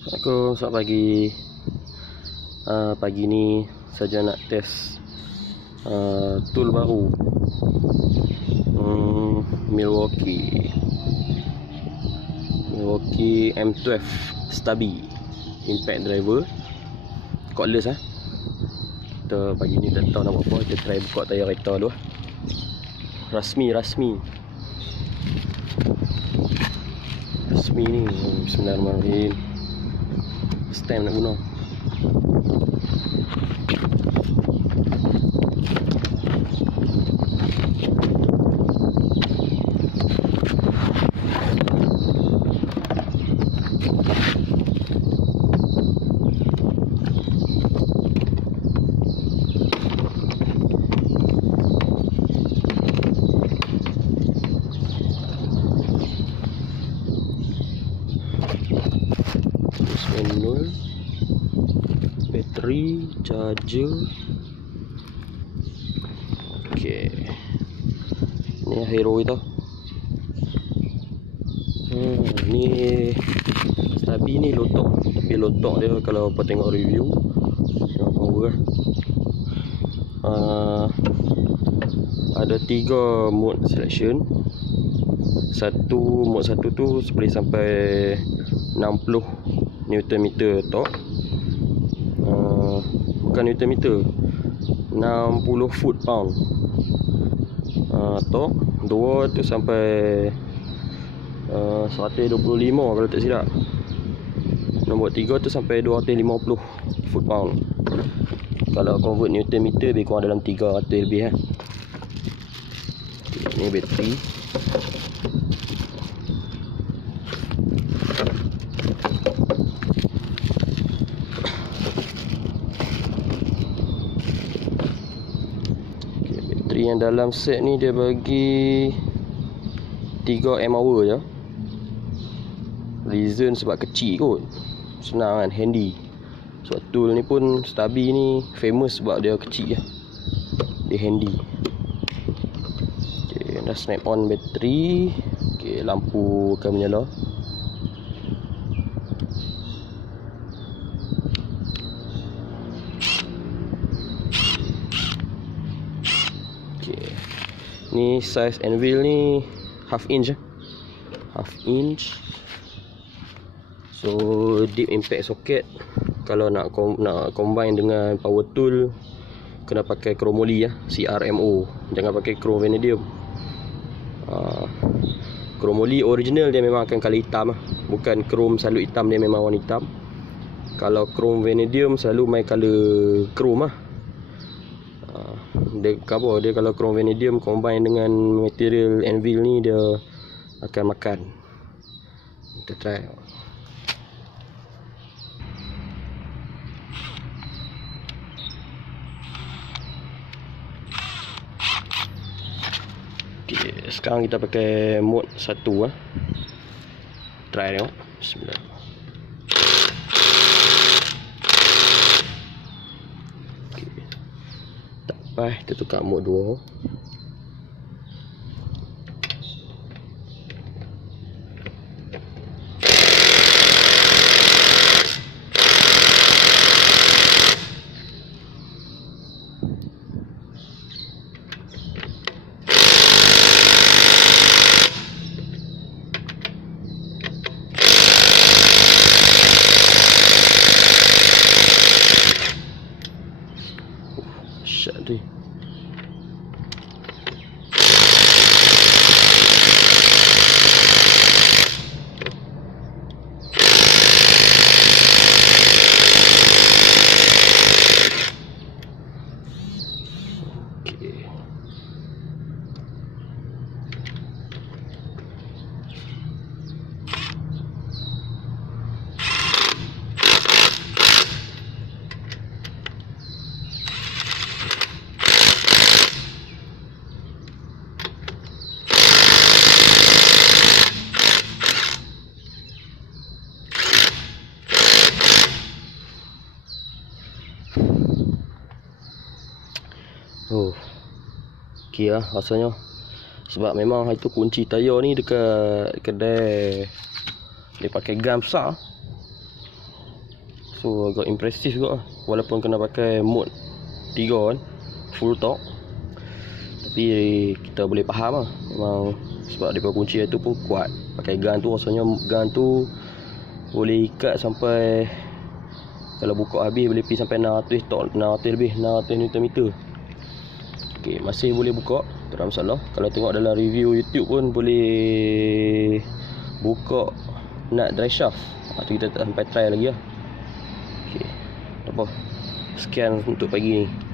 Assalamualaikum, selamat pagi. Pagi ni saja nak test tool baru, Milwaukee M12 Stubby impact driver cordless. Kita pagi ni tak tahu nak buat apa, kita try buka tayar kereta dulu. Rasmi ni. Bismillahirrahmanirrahim. First time nak guna. Manual, bateri, charger. Okey, ni hero itu. Ni Stubby ni lotok, tapi lotok dia kalau apa tengok review yang power. Ada 3 mode selection. Mode 1 tu boleh sampai 60 Newton meter torque. Bukan Newton meter, 60 foot pound torque. 2 tu sampai 125 kalau tak silap. Nombor 3 tu sampai 250 foot pound. Kalau convert Newton meter lebih kurang dalam 300 lebih. Ni bateri. Bateri yang dalam set ni dia bagi 3 mAh je. Reason sebab kecil kot, senang kan, handy. Sebab tool ni pun Stubby ni famous sebab dia kecil je, dia handy. Okay, dah snap on bateri. Okay, lampu akan menyala. Okay, ni size anvil ni half inch. So deep impact socket. Kalau nak combine dengan power tool, kena pakai chromoly CRMO, jangan pakai chrome vanadium. Chromoly original dia memang akan color hitam bukan chrome selalu hitam, dia memang warna hitam. Kalau chrome vanadium selalu main color chrome dia kalau chrome vanadium combine dengan material anvil ni, dia akan makan. Kita try. Okay, sekarang kita pakai mode 1 Try tengok. Bismillah. Okay, tak apa, kita tukar mode 2. Shut it. Okay. Okey rasanya. Sebab memang itu kunci tayar ni dekat kedai dia pakai gun besar. So agak impresif juga lah. Walaupun kena pakai mode 3 kan, full torque, tapi kita boleh faham lah. Memang sebab dia kunci tu pun kuat. Pakai gun tu rasanya gun tu boleh ikat sampai, kalau buka habis boleh pergi sampai 600 torque, 600 lebih, 600 Nm. Okey, masih boleh buka, tak ada masalah. Kalau tengok dalam review YouTube pun boleh buka nut dry shaft. Tu kita tak sampai try lagi lah. Okey, tak apa. Sekian untuk pagi ni.